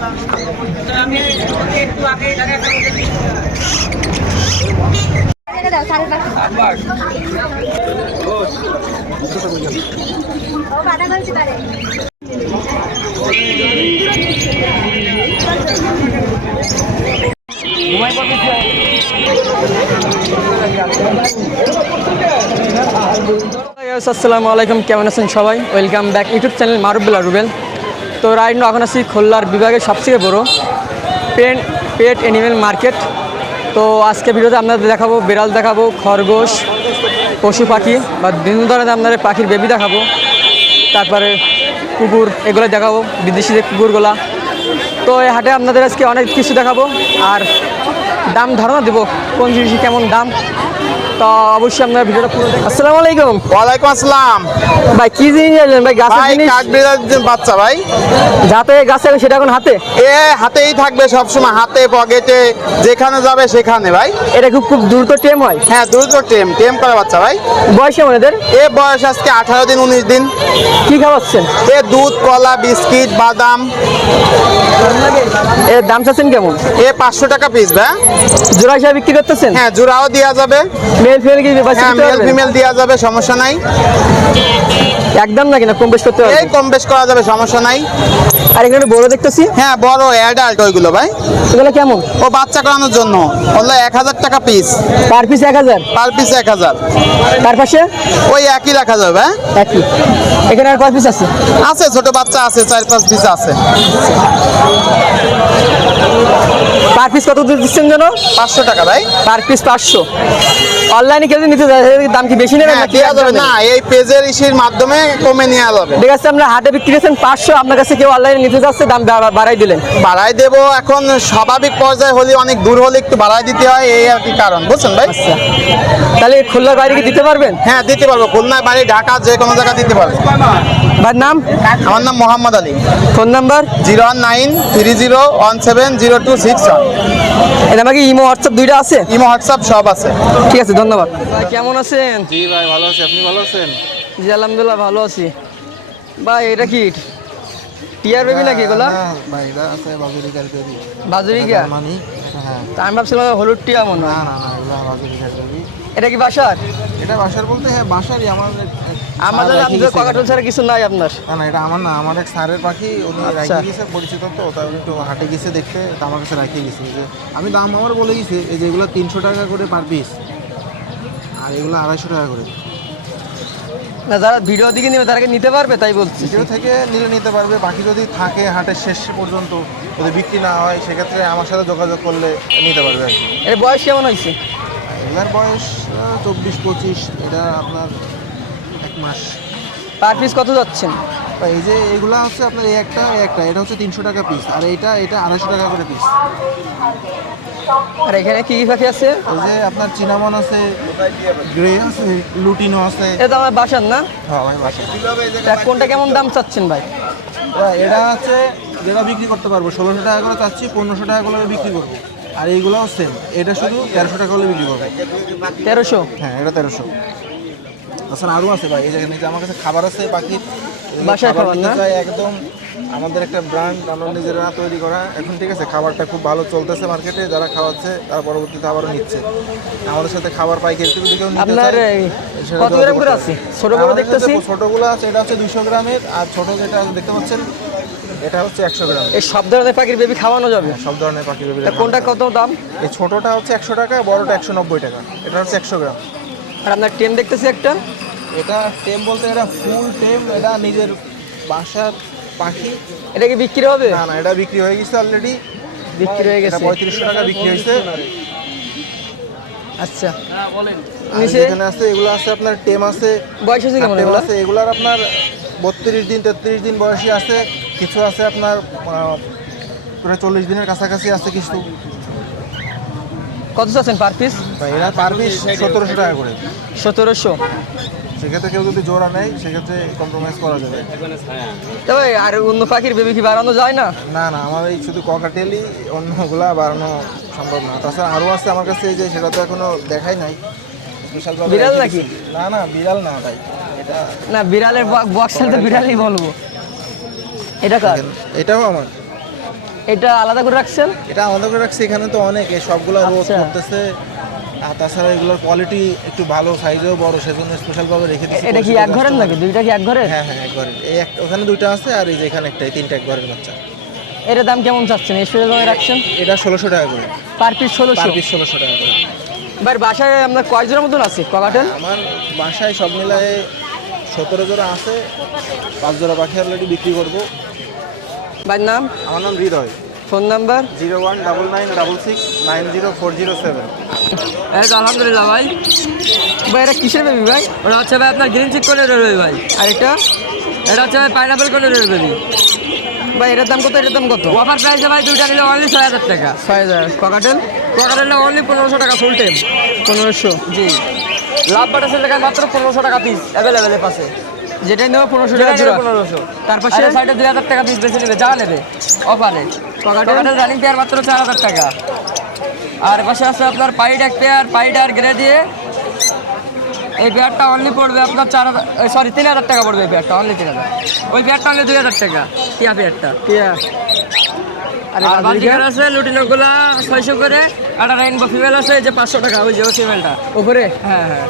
আসসালামু আলাইকুম, কেমন আছেন সবাই? Welcome back YouTube channel Marubullah Rubel. তো রাইট নাও এখন আছি খুলনার বিভাগের সবথেকে বড় পেট অ্যানিমেল মার্কেট। তো আজকে ভিডিওতে আপনাদের দেখাবো বিড়াল, দেখাবো খরগোশ, পশু পাখি বা বিভিন্ন ধরনের আপনাদের পাখির বেবি দেখাবো, তারপরে কুকুর, এগুলো দেখাবো, বিদেশি যে কুকুরগুলা। তো এই হাটে আপনাদের আজকে অনেক কিছু দেখাবো আর দাম ধারণা দেবো কোন জিনিস কেমন দাম। তো অবশ্যই আপনার ভিডিওটা পুরো দেখুন। আসসালামু আলাইকুম। ওয়ালাইকুম আসসালাম। ভাই কি জিনিস আনলেন ভাই? গাছের জিনিস, কাঠবিড়ালের বাচ্চা ভাই। যাতে গাছে সেটা এখন হাতে হাতেই থাকবে সবসময়, হাতে পকেটে যেখানে যাবে সেখানে ভাই। এটা খুব দ্রুত টেম হয়? হ্যাঁ, দ্রুত টেম করা বাচ্চা ভাই। বয়স কেমন এদের? বয়স আজকে 18 দিন 19 দিন। কি খাওয়াচ্ছেন? দুধ, কলা, বিস্কিট, বাদাম। এর দাম চাচ্ছেন কেমন? 500 টাকা পিস ভাই। জোড়া হিসাবে বিক্রি করতেছেন? হ্যাঁ, জোড়াও দেওয়া যাবে। মেল ফিমেল কি? হ্যাঁ, মেল ফিমেল দেওয়া যাবে, সমস্যা নাই। একদম নাকি না কম বেশ করতে হবে? কম বেশ করা যাবে, সমস্যা নাই। আর এখানে বড় দেখতেছি। হ্যাঁ, বড় অ্যাডাল্ট ওইগুলো ভাই। এগুলো কেমন? বাচ্চা করানোর জন্য হলো 1000 টাকা piece. Per piece 1000? Per piece 1000। তার পাশে ওই একই রাখা যাবে। একই। এখানে আর কয় পিস আছে? আছে ছোট বাচ্চা আছে, 4-5 পিস আছে। পার পিস কত দিচ্ছেন যেন? 500 টাকা ভাই। Per piece 500। অনলাইনে কেউ নিতে যায় দাম কি বেশি নেবেন? দেওয়া যাবে না, এই পেজের ইসির মাধ্যমে কমে নেওয়া যাবে। ঠিক আছে, আমরা হাটে বিক্রি করেছেন 500, আপনার কাছে কেউ অনলাইনে নিতে যাচ্ছে দাম বাড়াই দিলেন। বাড়াই দেবো, এখন স্বাভাবিক পর্যায়ে হলে, অনেক দূর হলে একটু বাড়াই দিতে হয়, এই আর কি কারণ, বুঝছেন ভাই? আচ্ছা, তাহলে খুলনার বাইরে কি দিতে পারবেন? হ্যাঁ, দিতে পারবো। খুলনার বাইরে, ঢাকা, যে কোনো জায়গায় দিতে পারবো। ভাইয়ের নাম? আমার নাম মোহাম্মদ আলী। Phone number? 01930170261। এটা আমাকে ইমো হোয়াটসঅ্যাপ দুইটা আছে? ইমো হোয়াটসঅ্যাপ সব আছে। ঠিক আছে, ধন্যবাদ। ভাই কেমন আছেন? জি ভাই, ভালো আছি। আপনি ভালো আছেন? জি আলহামদুলিল্লাহ ভালো আছি। ভাই এটা কি টিয়ার বেবি নাকি এগুলা? ভাই, এটা আছে বাজুরিকার বেবি। বাজুরিকা? মানে হ্যাঁ। তা আমি ভাবছিলাম হলুদ টিয়া মনে হয়। না, এগুলো বাজুরিকার বেবি। এটা কি বাসার? এটা বাসার বলতে হ্যাঁ, বাসারই। আমাদের কাকাটুল ছাড়া কিছু নাই আপনার? না, এটা আমার না, আমার এক স্যারের পাখি, উনি আচ্ছা। রাখিয়ে গেছে, পরিচিত তো, তাই একটু হাটে গেছে দেখতে, তা আমার কাছে রাখিয়ে গেছে। যে আমি দাম আমার বলে গেছি, এই যে এগুলো 300 টাকা করে পার পিস, আর এগুলো 250 টাকা করে। না, যারা ভিডিও দিকে নেবে তারা কি নিতে পারবে তাই বলছি? ভিডিও থেকে নিতে পারবে। বাকি যদি থাকে হাটের শেষ পর্যন্ত, যদি বিক্রি না হয়, সেক্ষেত্রে আমার সাথে যোগাযোগ করলে নিতে পারবে আর কি। এর বয়স কেমন হয়েছে? এগুলার বয়স 24-25। এটা আপনার 1 মাস। পার পিস কত যাচ্ছেন? এই যে এগুলা হচ্ছে আপনার একটা এটা হচ্ছে 300 টাকা পিস, আর এটা 250 টাকা করে পিস। আর এখানে কি কি পাখি আছে? এই যে আপনার চিনামন আছে, গ্রে আছে, লুটিনো আছে। এটা তো আমার বাসার না? হ্যাঁ ভাই, বাসা। তা কোনটা কেমন দাম চাচ্ছেন ভাই? এটা হচ্ছে যেটা বিক্রি করতে পারবো 1600 টাকা করে চাচ্ছি, 1500 টাকা করে বিক্রি করবো। আর এইগুলোও সেম, এটা শুধু 1300 টাকা করে বিক্রি করবো। 1300? হ্যাঁ, এটা 1300। তাছাড়া আরও আছে ভাই। এই জায়গায় নিচে আমার কাছে খাবার আছে পাখির, বাসার খাবার না? একদম আমাদের একটা ব্র্যান্ড, আমরা নিজেরা তৈরি করা এখন। ঠিক আছে, খাবারটা খুব ভালো চলতেছে মার্কেটে, যারা খাওয়াচ্ছে তারা পরবর্তীতে আবারও নিচ্ছে আমাদের সাথে খাবার পাইকারি থেকে কেউ নিতে আপনার চায়। কত গ্রাম করে আছে? ছোট বড় দেখতেছি। ছোটগুলো আছে, এটা হচ্ছে 200 গ্রামের, আর ছোট যেটা দেখতে পাচ্ছেন এটা হচ্ছে 100 গ্রাম। এই সব ধরনের পাখির বেবি খাওয়ানো যাবে? সব ধরনের পাখি বেবি। কোনটা কত দাম? এই ছোটটা হচ্ছে 100 টাকা, বড়টা 190 টাকা। এটা হচ্ছে 100 গ্রাম। আর আপনার টেম দেখতেছি একটা। এটা টেম বলতে এটা ফুল টেম, এটা নিজের বাসার পাখি। এটা কি বিক্রি হবে? না, এটা বিক্রি হয়ে গেছে অলরেডি। বিক্রি হয়ে গেছে? 3500 টাকা বিক্রি হয়েছে। আচ্ছা, নিচে এখানে আছে, এগুলো আছে আপনার টেম আছে। বয়স আছে কেমন এগুলো আছে? এগুলার আপনার 32 দিন 33 দিন বয়সী আছে, কিছু আছে আপনার প্রায় 40 দিনের কাছাকাছি আছে কিছু। কত চাচ্ছেন পার পিস? এরা পার পিস 1700 টাকা করে। 1700? সেক্ষেত্রে কেউ যদি জোড়া নেয়, সেক্ষেত্রে কম্প্রোমাইজ করা যাবে। তবে আর অন্য পাখির বেবি কি বাড়ানো যায় না? না, আমার এই শুধু ককাটেলই, অন্যগুলা বাড়ানো সম্ভব না। তাছাড়া আরও আছে আমার কাছে, এই যে সেটা তো এখনো দেখাই নাই। বিড়াল নাকি? না, বিড়াল না ভাই। এটা না, বিড়ালের বক্স তো বিড়ালই বলবো। এটা কার? এটাও আমার। এটা আলাদা করে রাখছেন? এটা আমাদের করে রাখছি, এখানে তো অনেক এই সবগুলো রোদ আচ্ছা। করতেছে, আর তাছাড়া এগুলোর কোয়ালিটি একটু ভালো, সাইজেও বড়, সেজন্য স্পেশালভাবে রেখে দিচ্ছি। এটা কি এক ঘরের নাকি? দুইটা কি এক ঘরের? হ্যাঁ হ্যাঁ, এক ঘরের। এই ওখানে দুইটা আছে, আর এই যে এখানে একটাই, তিনটা এক ঘরের বাচ্চা। এটার দাম কেমন চাচ্ছেন? স্পেশালভাবে রাখছেন? এটা 1600 টাকা করে পার পিস 1600? পার পিস 1600 টাকা করে। ভাই বাসায় আপনার কয় জোড়ার মতন আছে ককাটেল? আমার বাসায় সব মিলায়ে 17 জোড়া আছে, 5 জোড়া পাখি অলরেডি বিক্রি করবো। ভাইয়ের নাম? আমার নাম হৃদয়। Phone number? 0199669407। এই তো আলহামদুলিল্লাহ ভাই। ভাই এটা কিসের বেবি ভাই? ওটা হচ্ছে ভাই আপনার গ্রিন চিক করে রয়েছে ভাই। আর এটা? এটা হচ্ছে ভাই পাইনাপেল করে রয়েছে বেবি। ভাই এটার দাম কত? এটার দাম কত? অফার প্রাইসে ভাই দুইটা নিলে অনলি 6000 টাকা। 6000। ককাটেল? কোয়াকারেলে অনলি 1500 টাকা ফুল টাইম। 1500। জি, লাভ বাটাসের টাকা মাত্র 1500 টাকা পিস অ্যাভেলেবেল পাশে। যেটাই নেবো 1500 টাকা জোড়া। 1500। তারপর আর সাইডে 2000 টাকা পিস বেশি নেবে, যা নেবে অফারে। কোয়াকারেল রানিং পেয়ার মাত্র 4000 টাকা। আর পাশে আছে আপনার পাইড এক পেয়ার, পাইড আর গ্রে দিয়ে। এই পেয়ারটা অনলি পড়বে আপনার 3000 টাকা পড়বে। এই পেয়ারটা অনলি 3000। ওই পেয়ারটা অনলি 2000 টাকা, টিয়া পেয়ারটা। টিয়া। আর আর বাজিকার আছে লুটিনোগুলা 600 করে। একটা রেইনবো ফিমেল আছে যে 500 টাকা, ওই যে ফিমেলটা। উপরে? হ্যাঁ হ্যাঁ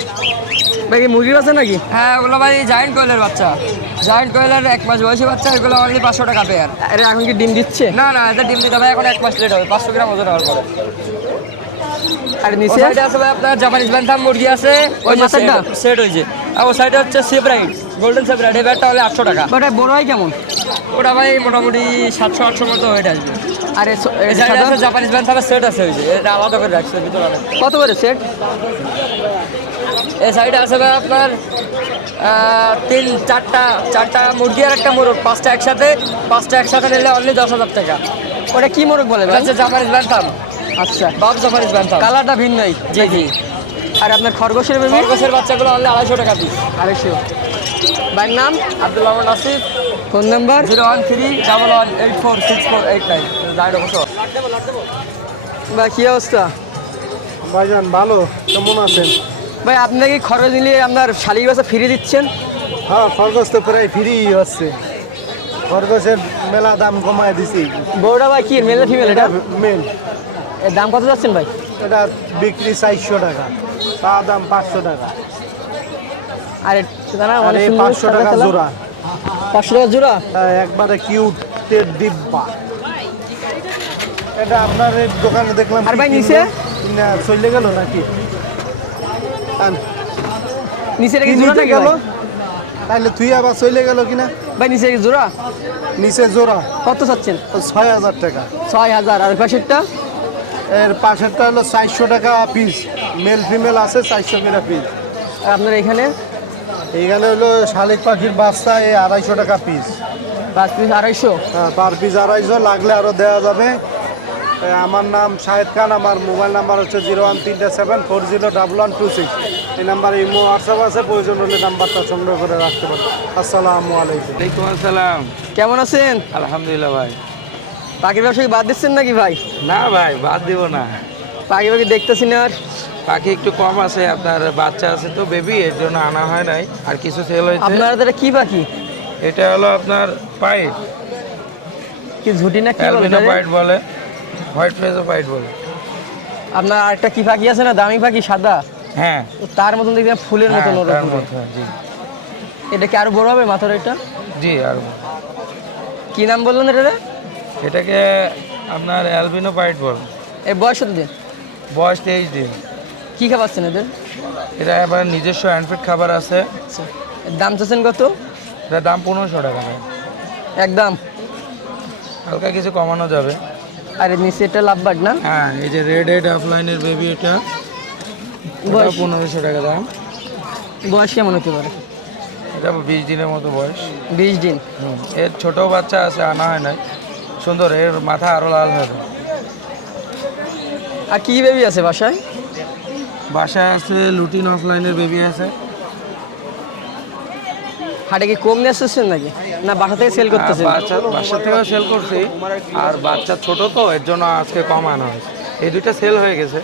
ভাই কি মুরগির আছে নাকি? হ্যাঁ, ওগুলো ভাই জায়েন্ট কোয়েলের বাচ্চা। জায়েন্ট কোয়েলের 1 মাস বয়সী বাচ্চা, এগুলো অনলি 500 টাকা পেয়ার। আরে এখন কি ডিম দিচ্ছে? না না, এটা ডিম দিতে হবে এখন 1 মাস লেট হবে, 500 গ্রাম ওজন হওয়ার পরে। আর ওই নিচে? সাইডে আছে ভাই আপনার জাপানিজ ব্যান্থাম মুরগি আছে, ওই যে মাথাটা? সেট হয়েছে। আর ওই সাইডে হচ্ছে সেব্রাইট, গোল্ডেন সেব্রাইট। এই ব্যাটটা হলে 800 টাকা। ওটা বড় হয় কেমন? ওটা ভাই মোটামুটি 700-800 মতো ওয়েট আসবে। আর এই সাইডে আছে জাপানিজ ব্যান্থামের সেট আছে, ওই যে এটা আলাদা করে রাখছে ভিতরে অনেক। কত করে সেট? এই সাইডে আছে ভাই আপনার 4টা মুরগি আর একটা মোরগ, 5টা একসাথে নিলে অনলি 10,000 টাকা। ওটা কি মোরগ বলে এটা ভাই? হচ্ছে জাপানিজ ব্যান্থাম, আচ্ছা, বাপ জাপানিজ ব্যান্থাম। কালারটা ভিন্নই। জি জি। আর আপনার খরগোশের বেবি? খরগোশের বাচ্চাগুলো অনলি 250 টাকা পিস। 250। ভাইয়ের নাম? আব্দুল রহমান আসিফ। Phone number? 01311846489। যাই অবশ্য। ভাই কি অবস্থা? ভাইজান ভালো, কেমন আছেন? ভাই আপনি কি খরচ নিলে আপনার শালিক বাচ্চা ফিরে দিচ্ছেন? হ্যাঁ, খরগোশ তো প্রায় ফ্রি হচ্ছে, খরগোশের মেলা দাম কমায় দিছি। বউটা ভাই কি মেল না ফিমেল এটা? মেল। এর দাম কত যাচ্ছেন ভাই? এটা বিক্রি 400 টাকা, তা দাম 500 টাকা। আর দানা আর অনেক এই সুন্দর 500 টাকা সাদা জোড়া, 500 টাকা জোড়া? একবারে কিউটের ডিব্বা। এটা আপনার এই দোকানে দেখলাম। আর ভাই নিচে? না, চলে গেল নাকি? নিচে কি কি জোড়া নিতে নাকি গেল? ভাই? তাহলে তুই আবার চলে গেল কিনা? ভাই নিচে কি জোড়া? নিচে জোড়া কত চাচ্ছেন? 6000 টাকা। 6000। আর পাশেরটা? এর পাশেরটা হলো 400 টাকা পিস, মেল ফিমেল আছে 400 টাকা পিস। আর আপনার এখানে? এইখানে হলো শালিক পাখির বাচ্চা, এই 250 টাকা পিস। 5 পিস 250? হ্যাঁ, পার পিস 250, লাগলে আরও দেওয়া যাবে। আমার নাম শাহেদ খান, আমার মোবাইল নাম্বার হচ্ছে 01374011126। এই নাম্বারে ইমো হোয়াটসঅ্যাপ আছে, প্রয়োজন হলে নাম্বারটা সংগ্রহ করে রাখতে পারেন। আসসালামু আলাইকুম। ওয়ালাইকুম আসসালাম। কেমন আছেন? আলহামদুলিল্লাহ ভাই। পাখির ব্যবসা কি বাদ দিচ্ছেন নাকি ভাই? না ভাই, বাদ দিব না। পাখি দেখতেছি না আর। পাখি একটু কম আছে, আপনার বাচ্চা আছে তো বেবি, এর জন্য আনা হয় নাই। আর কিছু সেল হয়েছে। আপনার এটা কি পাখি? এটা হলো আপনার পাইট, কি ঝুটি না কি বলে অ্যালবিনো এটারে? পাইট বলে, হোয়াইট ফেজও পাইট বলে। আপনার আরেকটা কি পাখি আছে না, দামি পাখি সাদা? হ্যাঁ ও তার মতন দেখতে ফুলের হ্যাঁ, মতন ওর তার উপরে। মতো, জি এটা কি আরো বড় হবে মাথার? এটা জি। আর কি নাম বললেন এটা? এটাকে আপনার অ্যালবিনো পাইট বলে। এই বয়স কত দিন? বয়স 23 দিন। কি খাওয়াচ্ছেন এদের? এটা এবার নিজস্ব হ্যান্ডফিড খাবার আছে। আচ্ছা, এর দাম চাচ্ছেন কত? এটার দাম 1500 টাকা ভাই। একদম? হালকা কিছু কমানো যাবে। আর এর নিচে এটা লাভবার্ড না? হ্যাঁ, এই যে রেড হেড অফলাইনের বেবি, এটা বয়স? 1500 টাকা দাম। বয়স কেমন হতে পারে? এটা 20 দিনের মতো বয়স। 20 দিন? এর ছোট বাচ্চা আছে, আনা হয় নাই। সুন্দর, এর মাথা আরো লাল হবে। আর কি বেবি আছে বাসায়? বাসায় আছে লুটিন অফলাইনের বেবি আছে। হাটে কি কম নিয়ে আসতেছেন নাকি, না বাসা থেকে সেল করতেছেন? বাসা থেকেও সেল করছি, আর বাচ্চা ছোট তো এর জন্য আজকে কম আনা হয়েছে। এই দুইটা সেল হয়ে গেছে।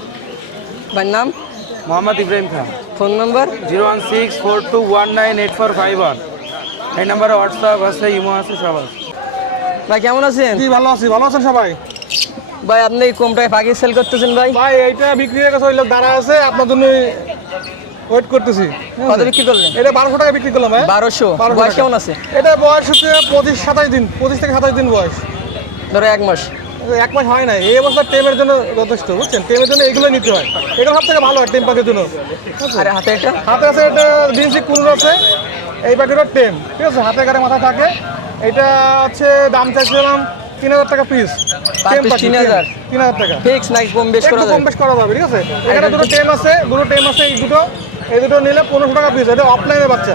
ভাই নাম? মোহাম্মদ ইব্রাহিম খান। Phone number? 01642198451। এই নাম্বারে হোয়াটসঅ্যাপ আছে, ইমো আছে, সব আছে। ভাই কেমন আছেন? জি ভালো আছি, ভালো আছেন সবাই? ভাই আপনি কম টাকায় পাখি সেল করতেছেন ভাই? ভাই এইটা বিক্রি হয়ে গেছে, ওই লোক দাঁড়া আছে, আপনার জন্য ওয়েট করতেছি। কত বিক্রি করলেন? এটা 1200 টাকা বিক্রি করলাম। 1200। 1200 বয়স টাকা। কেমন আছে? এটা বয়স হচ্ছে 25-27 দিন, 25 থেকে 27 দিন বয়স। ধরো 1 মাস। এক মাস হয় নাই, এই অবস্থা টেমের জন্য যথেষ্ট, বুঝছেন? টেমের জন্য এগুলো নিতে হয়, এগুলো সব থেকে ভালো হয় টেম পাখির জন্য। আরে হাতে একটা হাতে আছে এটা ডিনসি কুনুর আছে, এই পাখিটা টেম, ঠিক আছে? হাতে গাড়ে মাথা থাকে। এটা হচ্ছে দাম চাইছিলাম 3000 টাকা পিস। Per piece 3000? 3000 টাকা। ফিক্স নাকি কম বেশ করা একটু যায়? কম বেশ করা যাবে, ঠিক আছে? এখানে দুটো টেম আছে, এই দুটো নিলে 1500 টাকা পিস। এটা অফলাইনের বাচ্চা,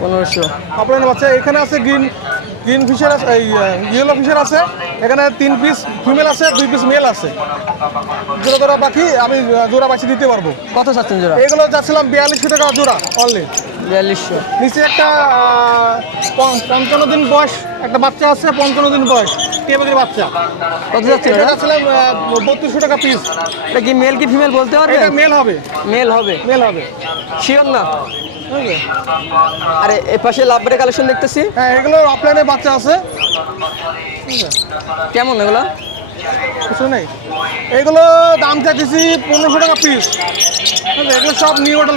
1500। অফলাইনের বাচ্চা। এখানে আছে গ্রিন ফিশার আছে, এই ইয়েলো ফিশার আছে। এখানে 3 পিস ফিমেল আছে, 2 পিস মেল আছে। জোড়া পাখি আমি জোড়া বাছি দিতে পারবো। কত চাচ্ছেন জোড়া? এগুলো যাচ্ছিলাম 4200 টাকা জোড়া অনলি। 4200। নিচে একটা 55 দিন বয়স একটা বাচ্চা আছে, 55 দিন বয়স টেমের বাচ্চা। কত যাচ্ছেন এটা এটা? যাচ্ছিলাম 3200 টাকা পিস। এটা কি মেল কি ফিমেল বলতে পারবেন? এটা মেল হবে, মেল হবে। মেল হবে। শিওর না? ঠিক আছে? আরে এ পাশে লাভবারের কালেকশন দেখতেছি। হ্যাঁ, এগুলো অফলাইনে বাচ্চা আছে। কেমন এগুলো? কিছু নেই, এগুলো দাম চাইতেছি 1500 টাকা পিস। এগুলো সব নিউ হোটেল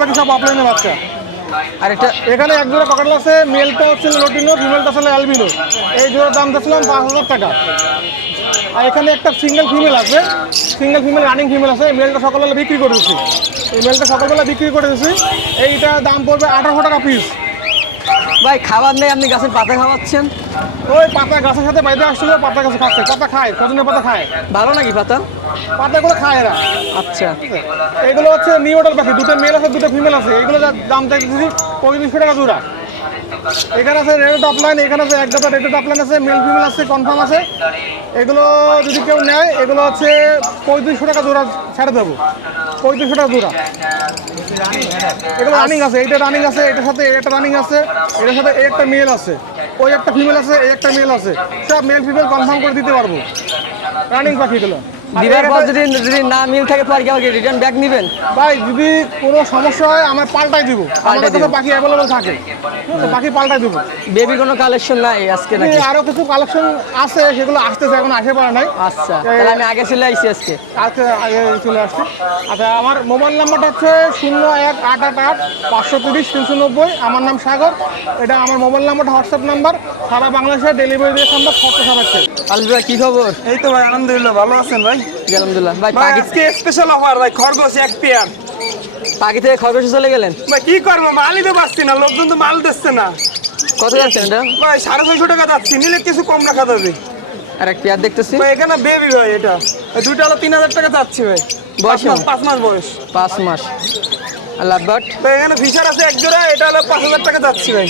পাখি সব অফলাইনে বাচ্চা। আর এটা এখানে এক জোড়া পকেট আছে, মেলটা হচ্ছে লোটিনো, ফিমেলটা ছিল অ্যালবিনো। এই জোড়ার দাম চাচ্ছিলাম 5000 টাকা। আর এখানে একটা সিঙ্গেল ফিমেল রানিং ফিমেল আছে। মেলটা সকালবেলা বিক্রি করে দিচ্ছি, এইটা দাম পড়বে 1800 টাকা পিস। ভাই খাবার নেই, আপনি গাছের পাতা খাওয়াচ্ছেন? ওই পাতা গাছের সাথে বাইরে আসছিল, পাতা গাছে খাচ্ছে, পাতা খায়, কজনের পাতা খায়, ভালো নাকি পাতা? পাতাগুলো খায় এরা। আচ্ছা। এগুলো হচ্ছে নিউ হোটেল পাখি, দুটো মেল আছে, দুটো ফিমেল আছে। এগুলো দাম চাইতেছি 3500 টাকা জোড়া। এখানে আছে রেড অফলাইন, এখানে আছে এক দাদা রেড অফলাইন আছে, মেল ফিমেল আছে, কনফার্ম আছে। এগুলো যদি কেউ নেয়, এগুলো হচ্ছে 3500 টাকা জোড়া ছেড়ে দেবো। 3500 টাকা জোড়া। এগুলো রানিং আছে, এইটা রানিং আছে, এটার সাথে এটা রানিং আছে, এটার সাথে একটা মেল আছে, ওই একটা ফিমেল আছে, এই একটা মেল আছে। সব মেল ফিমেল কনফার্ম করে দিতে পারবো, রানিং পাখিগুলো। আর দিবার পর এটা- যদি না মিল থাকে পর কি আমাকে রিটার্ন ব্যাক নেবেন? ভাই যদি কোনো সমস্যা হয় আমার পাল্টাই দিব, আমাদের কাছে দিবেন। পাখি অ্যাভেলেবল থাকে, পাখি পাল্টাই দিব। বেবি কোনো কালেকশন নাই আজকে নাকি? আরো কিছু কালেকশন আছে, সেগুলো আসতেছে, এখন আসে পারে নাই। আচ্ছা, তাহলে আমি আগে চলে আইছি আজকে। আজকে আগে চলে আসছে। আচ্ছা, আমার মোবাইল নাম্বারটা হচ্ছে 01888 530 390। আমার নাম সাগর, এটা আমার মোবাইল নাম্বারটা, হোয়াটসঅ্যাপ নাম্বার। সারা বাংলাদেশে ডেলিভারি দিয়ে সম্ভব, খরচ সাপেক্ষে। আলবি ভাই কি খবর? এই তো ভাই আলহামদুলিল্লাহ, ভালো আছেন ভাই? জি, আলহামদুলিল্লাহ। ভাই ভাই পাখি আজকে স্পেশাল অফার ভাই, খরগোশ এক পেয়ার। পাখি থেকে খরগোশে চলে গেলেন? ভাই কি করবো, মালই তো পাচ্ছি না, লোকজন তো মাল দিচ্ছে না। কত যাচ্ছেন এটা? ভাই 650 টাকা যাচ্ছি, নিলে কিছু কম রাখা যাবে। আর এক পেয়ার দেখতেছি। ভাই এখানে বেবি ভাই, এটা এই দুইটা হলো 3000 টাকা যাচ্ছি ভাই। বয়স কেমন? 5 মাস বয়স। 5 মাস। আর লাভবার্ড? ভাই এখানে ফিশার আছে এক জোড়া, এটা হলো 5000 টাকা যাচ্ছি ভাই।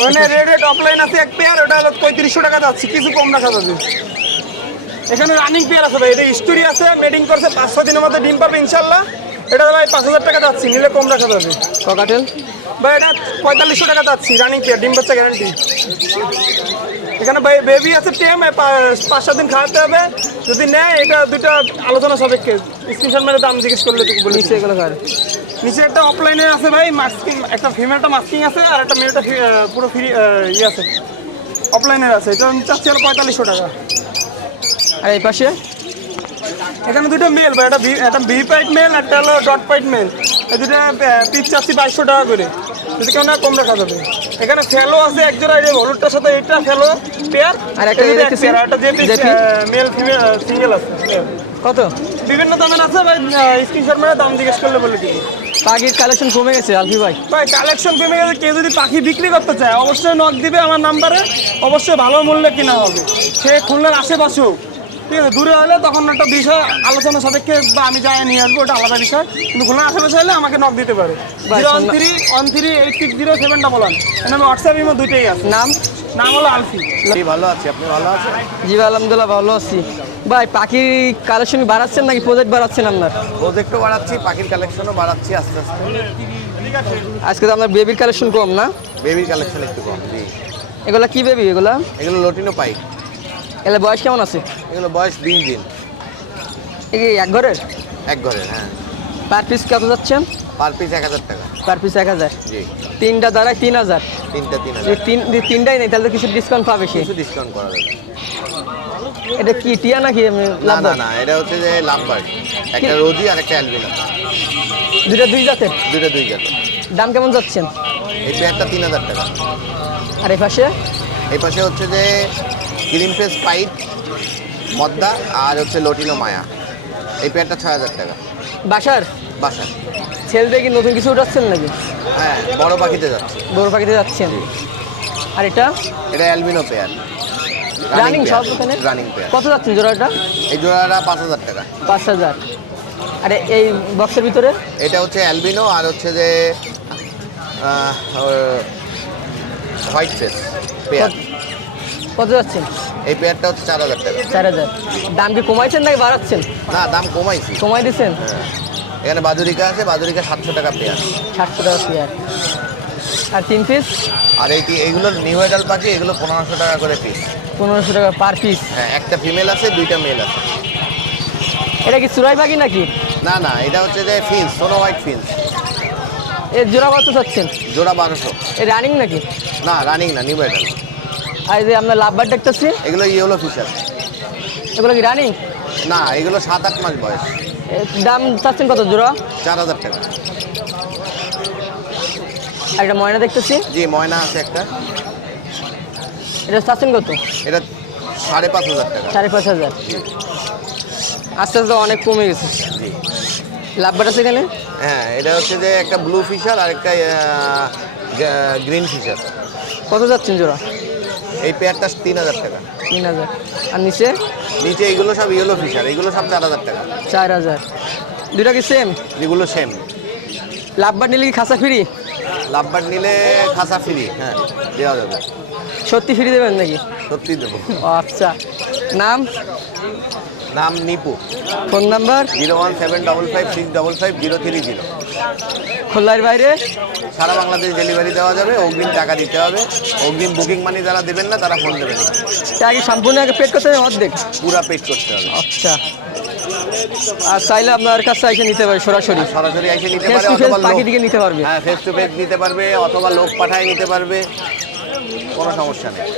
ওখানে রেড অফলাইন আছে এক পেয়ার, ওটা হলো 3500 টাকা যাচ্ছি, কিছু কম রাখা যাবে। এখানে রানিং পেয়ার আছে ভাই, এটা স্টোরি আছে, মেডিং করছে, 5-6 দিনের মধ্যে ডিম পাবে ইনশাল্লাহ। এটা ভাই 5000 টাকা যাচ্ছি, নিলে কম রাখা যাবে। ককাটেল? ভাই এটা 4500 টাকা যাচ্ছি, রানিং পেয়ার, ডিম বাচ্চা গ্যারান্টি। এখানে ভাই বেবি আছে টেম, 5-7 দিন খাওয়াতে হবে। যদি নেয় এটা দুইটা আলোচনা সাপেক্ষে, স্ক্রিনশট মেরে দাম জিজ্ঞেস করলে তো বলে নিচে এগুলো কার? নিচে একটা অফলাইনে আছে ভাই, মাস্কিং, একটা ফিমেলটা মাস্কিং আছে, আর একটা মেলটা পুরো ফ্রি ইয়ে আছে, অফলাইনের আছে। এটা চাচ্ছি হলো 4500 টাকা। আর এই পাশে? এখানে দুটো মেল ভাই, একটা ভি পাইট মেল, একটা হলো ডট পাইট মেল। এই দুটো পিস চাচ্ছি 2200 টাকা করে, যদি কেউ না কম রাখা যাবে। এখানে ফেলো আছে এক জোড়া, এই হলুদটার সাথে এইটা ফেলো পেয়ার, আর একটা এই যে দেখতেছি, পেয়ার, একটা JP JP. Male female single আছে। কত? বিভিন্ন দামের আছে ভাই, স্ক্রিনশট মেরে দাম জিজ্ঞেস করলে বলে দিবি। পাখির কালেকশন কমে গেছে আলফি ভাই। ভাই কালেকশন কমে গেছে, কেউ যদি পাখি বিক্রি করতে চায় অবশ্যই নক দিবে আমার নাম্বারে, অবশ্যই ভালো মূল্যে কিনা হবে। সে খুলনার আশেপাশেও, ঠিক আছে, দূরে হলে তখন একটা বিষয় আলোচনা সাপেক্ষে বা আমি যাই নিয়ে আসবো, ওটা আলাদা বিষয়। কিন্তু খুলনার আশেপাশে হলে আমাকে নক দিতে পারে। ভাই, 013-136-0-7 এর নামে হোয়াটসঅ্যাপ ইমো দুইটাই আছে। নাম? নাম হলো আলফি। ভালো আছি, আপনি ভালো আছেন? জি ভাই, আলহামদুলিল্লাহ ভালো আছি। ভাই পাখি কালেকশন বাড়াচ্ছেন নাকি প্রজেক্ট বাড়াচ্ছেন আপনার? প্রজেক্টও বাড়াচ্ছি, পাখির কালেকশনও বাড়াচ্ছি আস্তে আস্তে। আজকে তো আপনার বেবির কালেকশন কম না? বেবির কালেকশন একটু কম। জি, এগুলা কি বেবি এগুলা? এগুলো লোটিনো পাই। এগুলা বয়স কেমন আছে? এগুলো বয়স 20 দিন। এই কি এক ঘরের? এক ঘরের, হ্যাঁ। পার পিস কত যাচ্ছেন? পার পিস 1000 টাকা। Per piece 1000। জি। 3টা দাঁড়ায় 3000। তিনটা 3000 তিনটাই নেই তাহলে তো কিছু ডিসকাউন্ট পাবে সে। কিছু ডিসকাউন্ট করা যাবে। এটা কি টিয়া নাকি না লাভবার্ড? না না, এটা হচ্ছে যে লাভবার্ড, একটা রোজি আর একটা অ্যালবিনো, দুইটা দুই জাতের। দুইটা 2 জাতের। দাম কেমন যাচ্ছেন? এই পেয়ারটা 3000 টাকা। আর এই পাশে এই পাশে হচ্ছে যে গ্রিন ফেস পাইট মদ্দা আর হচ্ছে লটিনো মায়া, এই পেয়ারটা 6000 টাকা। বাসার বাসা, ছেলেদের কি নতুন কিছু উঠাচ্ছেন নাকি? হ্যাঁ বড় পাখিতে যাচ্ছে। বড় পাখিতে যাচ্ছেন। আর এটা এটা অ্যালবিনো পেয়ার, রানিং সব ওখানে রানিং পেয়ার। কত যাচ্ছেন জোড়াটা? এই জোড়াটা 5000 টাকা। 5000। আরে এই বক্সের ভিতরে এটা হচ্ছে অ্যালবিনো আর হচ্ছে যে হোয়াইট ফেস পেয়ার, কত যাচ্ছেন? এই পেয়ারটা হচ্ছে 4000 টাকা। 4000। দাম কি কমাইছেন নাকি বাড়াচ্ছেন? না দাম কমাইছি। কমাই দিচ্ছেন? হ্যাঁ, এখানে বাজুরিকা আছে, বাজুরিকা 700 টাকা পেয়ার। 700 টাকা পেয়ার। আর 3 পিস আর এইগুলো নিউ এডাল পাখি, এগুলো 1500 টাকা করে পিস। 1500 টাকা পার পিস। হ্যাঁ, একটা ফিমেল আছে, 2টা মেল আছে। এটা কি চুরাই পাখি নাকি? না না, এটা হচ্ছে যে ফিন্স, সোনো হোয়াইট ফিন্স। এর জোড়া কত চাচ্ছেন? জোড়া 1200। এ রানিং নাকি? না রানিং না, নিউ এডাল। আর এই যে আমরা লাভবার দেখতেছি এগুলো ইয়েলো ফিশার। এগুলো কি রানিং? না, এগুলো 7-8 মাস বয়স। দাম চাচ্ছেন কত জোড়া? 4000 টাকা। আর একটা ময়না দেখতেছি, জি, ময়না আছে একটা, এটা চাচ্ছেন কত? এটা 5500 টাকা। 5500। আস্তে আস্তে অনেক কমে গেছে। জি। লাভবার আছে এখানে? হ্যাঁ, এটা হচ্ছে যে একটা ব্লু ফিশার আর একটা গ্রিন ফিশার। কত যাচ্ছেন জোড়া? এই পেয়ারটা 3000 টাকা। 3000। আর নিচে নিচে এগুলো সব ইয়েলো ফিশার, এগুলো সব 4000 টাকা। 4000। দুটা কি সেম? যেগুলো সেম। লাভবার নিলে কি খাসা ফ্রি? লাভবার্ড নিলে খাসা ফ্রি, হ্যাঁ দেওয়া যাবে। সত্যি ফ্রি দেবেন নাকি? সত্যি দেবো। ও আচ্ছা। নাম? নাম নিপু। Phone number? 017555655 030। খুলনার বাইরে? সারা বাংলাদেশ ডেলিভারি দেওয়া যাবে, অগ্রিম টাকা দিতে হবে। অগ্রিম বুকিং মানি যারা দেবেন না তারা ফোন দেবেন না। তা কি সম্পূর্ণ আগে পেড করতে হবে অর্ধেক? পুরা পেড করতে হবে। আচ্ছা। আর চাইলে আপনার কাছে এসে নিতে পারে সরাসরি? সরাসরি এসে নিতে ফেস পারে টু ফেস অথবা পাখি লোক, দিকে নিতে পারবে? হ্যাঁ ফেস টু ফেস নিতে পারবে অথবা লোক পাঠায় নিতে পারবে, কোনো সমস্যা নেই।